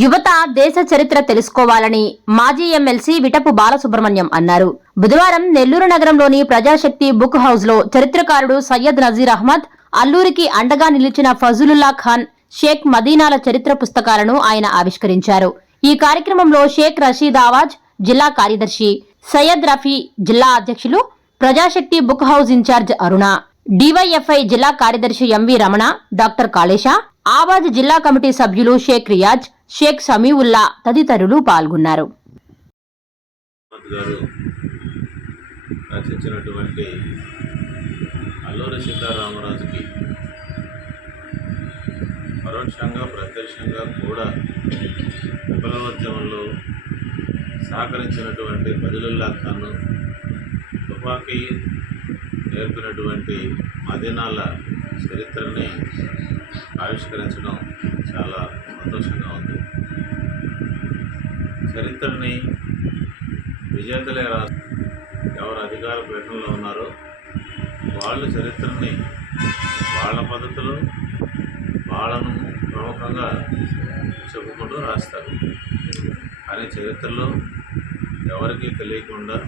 యువత దేశ చరిత్ర తెలుసుకోవాలని మాజీ ఎమ్మెల్సీ విటపు బాలసుబ్రహ్మణ్యం అన్నారు. బుధవారం నెల్లూరు నగరంలోని ప్రజాశక్తి బుక్ హౌస్ లో చరిత్రకారుడు సయ్యద్ నజీర్ అహ్మద్, అల్లూరికి అండగా నిలిచిన ఫజలుల్లా ఖాన్, షేక్ మదీనాల చరిత్ర పుస్తకాలను ఆయన ఆవిష్కరించారు. ఈ కార్యక్రమంలో షేక్ రషీద్ ఆవాజ్, జిల్లా కార్యదర్శి సయ్యద్ రఫీ, జిల్లా అధ్యక్షులు, ప్రజాశక్తి బుక్ హౌస్ ఇన్ఛార్జ్ అరుణ, డివైఎఫ్ఐ జిల్లా కార్యదర్శి ఎంవి రమణ, డాక్టర్ కాళేశా, ఆవాజ్ జిల్లా కమిటీ సభ్యులు షేక్ రియాజ్, షేక్ సమీవుల్లా తదితరులు పాల్గొన్నారు. రచించినటువంటి అల్లూరి సీతారామరాజుకి పరోక్షంగా ప్రత్యక్షంగా కూడా విప్లవోద్యమంలో సహకరించినటువంటి ఫజలుల్లా ఖాన్, తుపాకీ నేర్పినటువంటి మదీనాల చరిత్రని ఆవిష్కరించడం చాలా సంతోషంగా ఉంది. చరిత్రని విజేతలే రాసి ఎవరు అధికార పీఠంలో ఉన్నారో వాళ్ళు చరిత్రని వాళ్ళ పద్ధతిలో వాళ్ళను ప్రముఖంగా చెప్పుకుంటూ రాస్తారు. కానీ చరిత్రలో ఎవరికీ తెలియకుండా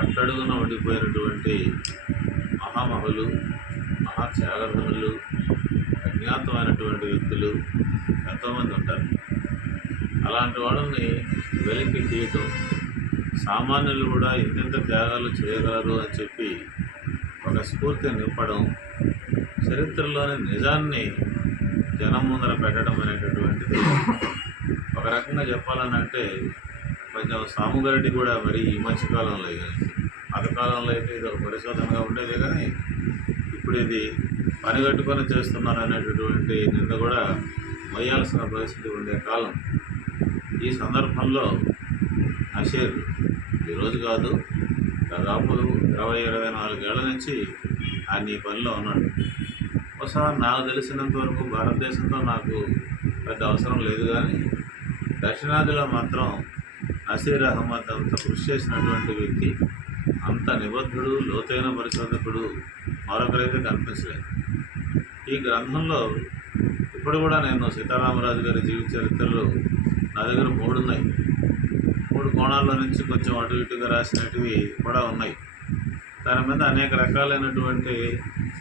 అట్టడుగున ఉండిపోయినటువంటి మహామహులు, మహాత్యాగధనులు, అజ్ఞాతమైనటువంటి వ్యక్తులు ఎంతోమంది ఉంటారు. అలాంటి వాళ్ళని వెలికి తీయటం, సామాన్యులు కూడా ఇంత త్యాగాలు చేయగలరు అని చెప్పి ఒక స్ఫూర్తి నింపడం, చరిత్రలోని నిజాన్ని జనం ముందర పెట్టడం అనేటటువంటిది ఒక రకంగా చెప్పాలనంటే కొంచెం సాముగారెడ్డి కూడా మరి ఈ మధ్యకాలంలో కానీ పాతకాలంలో అయితే ఇది ఒక పరిశోధనగా ఉండేదే, కానీ ఇప్పుడు ఇది పనిగట్టుకొని చేస్తున్నారు అనేటటువంటి నింద కూడా మొయ్యాల్సిన పరిస్థితి ఉండే కాలం. ఈ సందర్భంలో నషీర్ ఈరోజు కాదు, దాదాపు 20-24 ఏళ్ల నుంచి ఆయన ఈ పనిలో ఉన్నాడు. ఒకసారి నాకు తెలిసినంత వరకు భారతదేశంతో నాకు పెద్ద అవసరం లేదు, కానీ దక్షిణాదిలో మాత్రం నసీర్ అహ్మద్ అంత కృషి చేసినటువంటి వ్యక్తి, అంత నిబద్ధుడు, లోతైన పరిశోధకుడు మరొకరైతే కనిపించలేదు. ఈ గ్రంథంలో ఇప్పుడు కూడా నేను సీతారామరాజు గారి జీవిత చరిత్రలు నా దగ్గర 3 ఉన్నాయి. 3 కోణాల్లో నుంచి కొంచెం అటు ఇటుగా రాసినటివి కూడా ఉన్నాయి. దాని మీద అనేక రకాలైనటువంటి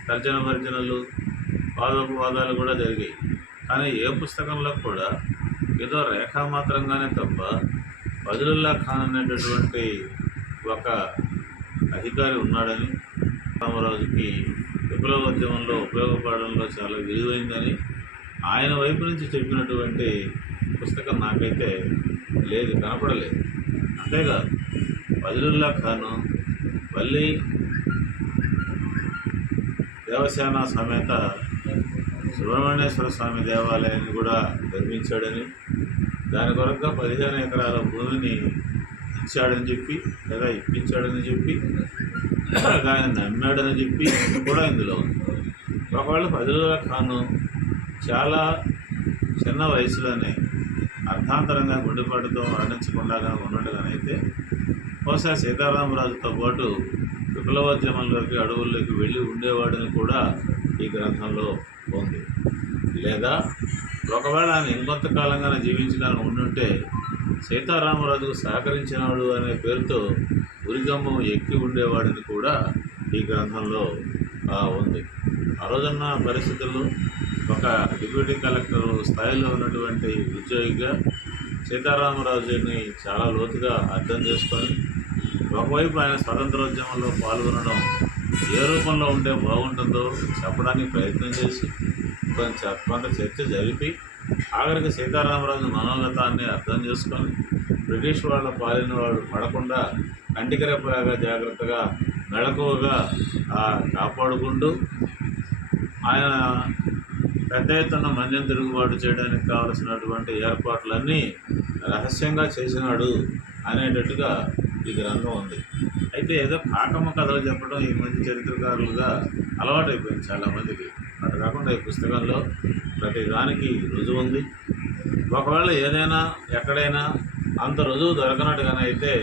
తర్జనభర్జనలు, వాదోపవాదాలు కూడా జరిగాయి. కానీ ఏ పుస్తకంలో కూడా ఏదో రేఖామాత్రంగానే తప్ప ఫజలుల్లా ఖాన్ అనేటటువంటి ఒక అధికారి ఉన్నాడని, రామరాజుకి విప్లవోద్యమంలో ఉపయోగపడడంలో చాలా విలువైందని ఆయన వైపు నుంచి చెప్పినటువంటి పుస్తకం నాకైతే లేదు, కనపడలేదు. అంతేకాదు ఫజలుల్లా ఖాను మళ్ళీ దేవసేన సమేత సుబ్రహ్మణ్యేశ్వర స్వామి దేవాలయాన్ని కూడా నిర్మించాడని, దాని కొరకుగా 15 ఎకరాల భూమిని ఇచ్చాడని చెప్పి, లేదా ఇప్పించాడని చెప్పి, ఆయన నమ్మాడని చెప్పి కూడా ఇందులో ఉంది. ఒకవేళ ఫజలుల్లా ఖాను చాలా చిన్న వయసులోనే అర్ధాంతరంగా గుండెపాటుతో మరణించకుండా ఉన్నట్టుగానైతే బహుశా సీతారామరాజుతో పాటు విప్లవోద్యమంలోకి, అడవుల్లోకి వెళ్ళి ఉండేవాడని కూడా ఈ గ్రంథంలో ఉంది. లేదా ఒకవేళ ఆయన ఇంకొంతకాలంగా జీవించడానికి ఉండుంటే సీతారామరాజుకు సహకరించినాడు అనే పేరుతో ఉరిగమ్మం ఎక్కి ఉండేవాడని కూడా ఈ గ్రంథంలో ఉంది. ఆ రోజున్న పరిస్థితుల్లో ఒక డిప్యూటీ కలెక్టర్ స్థాయిలో ఉన్నటువంటి ఉద్యోగిగా సీతారామరాజుని చాలా లోతుగా అర్థం చేసుకొని, ఒకవైపు ఆయన స్వతంత్రోద్యమంలో పాల్గొనడం ఏ రూపంలో ఉంటే బాగుంటుందో చెప్పడానికి ప్రయత్నం చేసి కొంత చర్చ జరిపి ఆఖరికి సీతారామరాజు మనోగతాన్ని అర్థం చేసుకొని బ్రిటిష్ వాళ్ళ పాలిన వాడు పడకుండా కంటికి రెప్పలాగా జాగ్రత్తగా మెళకువగా కాపాడుకుంటూ ఆయన పెద్ద ఎత్తున మన్యం తిరుగుబాటు చేయడానికి కావలసినటువంటి ఏర్పాట్లన్నీ రహస్యంగా చేసినాడు అనేటట్టుగా ఈ గ్రంథం ఉంది. అయితే ఏదో కాకమ్మ కథలు చెప్పడం ఈ మధ్య చరిత్రకారులుగా అలవాటైపోయింది చాలామందికి. అటు కాకుండా ఈ పుస్తకంలో ప్రతి దానికి రుజువు ఉంది. ఒకవేళ ఏదైనా ఎక్కడైనా అంత రుజువు దొరకనట్టుగానైతే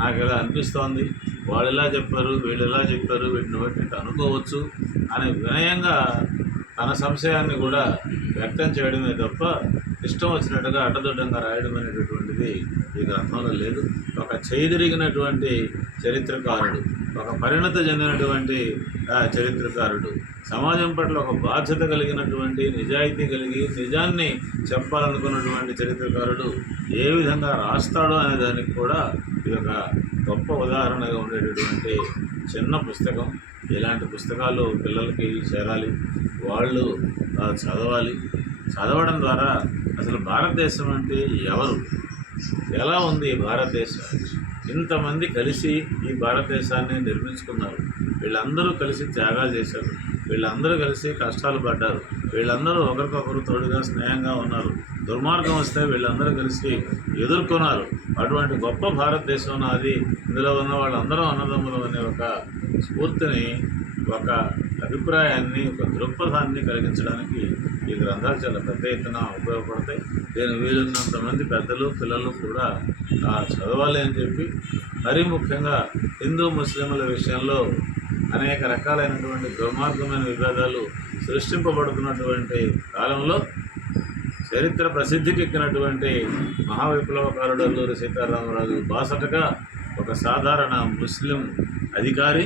నాకు ఇలా అనిపిస్తోంది, వాళ్ళు ఇలా చెప్పారు, వీళ్ళు ఇలా చెప్పారు, వీటిని బట్టి అనుకోవచ్చు అనే వినయంగా తన సంశయాన్ని కూడా వ్యక్తం చేయడమే తప్ప ఇష్టం వచ్చినట్టుగా అడ్డదొడ్డంగా రాయడం అనేటటువంటిది ఈ గ్రంథంలో లేదు. ఒక చేయిదిరిగినటువంటి చరిత్రకారుడు, ఒక పరిణత చెందినటువంటి చరిత్రకారుడు, సమాజం పట్ల ఒక బాధ్యత కలిగినటువంటి, నిజాయితీ కలిగి నిజాన్ని చెప్పాలనుకున్నటువంటి చరిత్రకారుడు ఏ విధంగా రాస్తాడో అనే దానికి కూడా ఇది ఒక గొప్ప ఉదాహరణగా ఉండేటటువంటి చిన్న పుస్తకం. ఇలాంటి పుస్తకాలు పిల్లలకి చేరాలి, వాళ్ళు చదవాలి. చదవడం ద్వారా అసలు భారతదేశం అంటే ఎవరు, ఎలా ఉంది ఈ భారతదేశం, ఇంతమంది కలిసి ఈ భారతదేశాన్ని నిర్మించుకున్నారు, వీళ్ళందరూ కలిసి త్యాగాలు చేశారు, వీళ్ళందరూ కలిసి కష్టాలు పడ్డారు, వీళ్ళందరూ ఒకరికొకరు తోడుగా స్నేహంగా ఉన్నారు, దుర్మార్గం వస్తే వీళ్ళందరూ కలిసి ఎదుర్కొన్నారు. అటువంటి గొప్ప భారతదేశం నాది, ఇందులో ఉన్న వాళ్ళందరూ అన్నదమ్ములు అనే ఒక స్ఫూర్తిని, ఒక అభిప్రాయాన్ని, ఒక దృక్పథాన్ని కలిగించడానికి ఈ గ్రంథాలు చాలా పెద్ద ఎత్తున ఉపయోగపడతాయి. నేను వీలున్నంత మంది పెద్దలు పిల్లలు కూడా చదవాలి అని చెప్పి, మరీ ముఖ్యంగా హిందూ ముస్లింల విషయంలో అనేక రకాలైనటువంటి దుర్మార్గమైన విభేదాలు సృష్టింపబడుతున్నటువంటి కాలంలో చరిత్ర ప్రసిద్ధికెక్కినటువంటి మహావిప్లవకారుడు అల్లూరి సీతారామరాజు బాసటగా ఒక సాధారణ ముస్లిం అధికారి,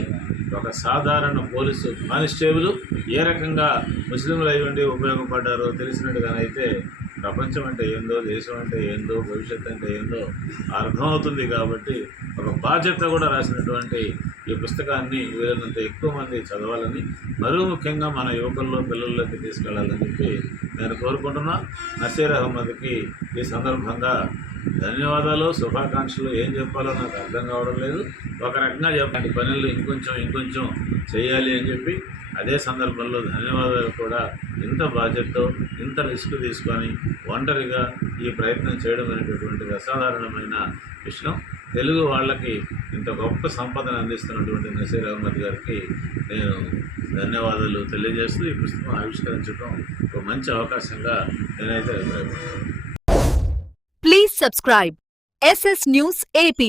ఒక సాధారణ పోలీసు కానిస్టేబుల్ ఏ రకంగా ముస్లింలు అయి ఉండి ఉపయోగపడ్డారో తెలిసినట్టుగానైతే ప్రపంచం అంటే ఏందో, దేశం అంటే ఏందో, భవిష్యత్తు అంటే ఏందో అర్థమవుతుంది. కాబట్టి ఒక బాధ్యత కూడా రాసినటువంటి ఈ పుస్తకాన్ని వీలైనంత ఎక్కువ మంది చదవాలని, మరీ ముఖ్యంగా మన యువకుల్లో పిల్లల్లోకి తీసుకెళ్లాలని చెప్పి నేను కోరుకుంటున్నా. నసీర్ అహ్మద్కి ఈ సందర్భంగా ధన్యవాదాలు, శుభాకాంక్షలు. ఏం చెప్పాలో నాకు అర్థం కావడం లేదు. ఒక రకంగా చెప్పండి, పనులు ఇంకొంచెం చేయాలి అని చెప్పి, అదే సందర్భంలో ధన్యవాదాలు కూడా. ఇంత బాధ్యతతో ఇంత రిస్క్ తీసుకొని ఒంటరిగా ఈ ప్రయత్నం చేయడం అనేటటువంటిది అసాధారణమైన విషయం. తెలుగు వాళ్ళకి ఇంత గొప్ప సంపదను అందిస్తున్నటువంటి నసీర్ అహ్మద్ గారికి నేను ధన్యవాదాలు తెలియజేస్తూ ఈ పుస్తకం ఆవిష్కరించడం ఒక మంచి అవకాశంగా నేనైతే అభిప్రాయపడుతున్నాను. Please subscribe SS News AP.